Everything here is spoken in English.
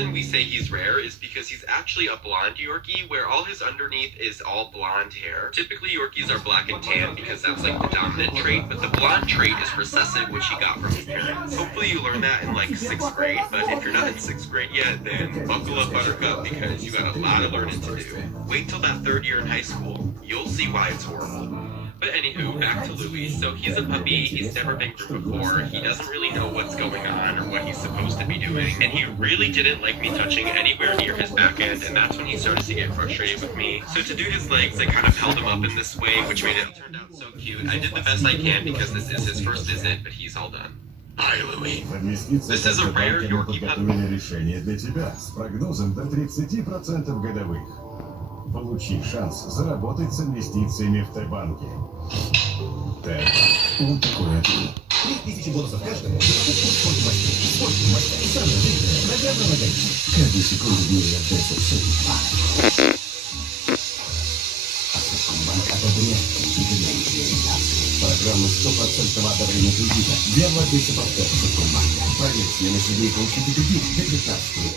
reason we say he's rare is because he's actually a blonde Yorkie, where all his underneath is all blonde hair. Typically, Yorkies are black and tan because that's like the dominant trait, but the blonde trait is recessive, which he got from his parents. Hopefully you learn that in like 6th grade, but if you're not in 6th grade yet, then buckle up, Buttercup, because you got a lot of learning to do. Wait till that 3rd year in high school. You'll see why it's horrible. But anywho, back to Louis. So he's a puppy, he's never been groomed before, he doesn't really know what's going on or what he's supposed to be doing, and he really didn't like me touching anywhere near his back end, and that's when he started to get frustrated with me. So to do his legs, I kind of held him up in this way, which made it turned out so cute. I did the best I can because this is his first visit, but he's all done. Hi, Louis. This is a rare Yorkie puppy. Решение для тебя с прогнозом до 30% годовых. Получи шанс заработать с инвестициями в Т-банке. Т-банк. Вот такой ответ. 3000 бонусов каждому за покупку в спортмастере. Спортмастер. Самая выгодная программа лояльности. Каждую секунду в мире отдается все. Совкомбанк одобряет кредитные реализации. Программа 100% одобрения кредита. Для владельцев авто Совкомбанка. Проверьте на себе и получите кредит до 15 лет.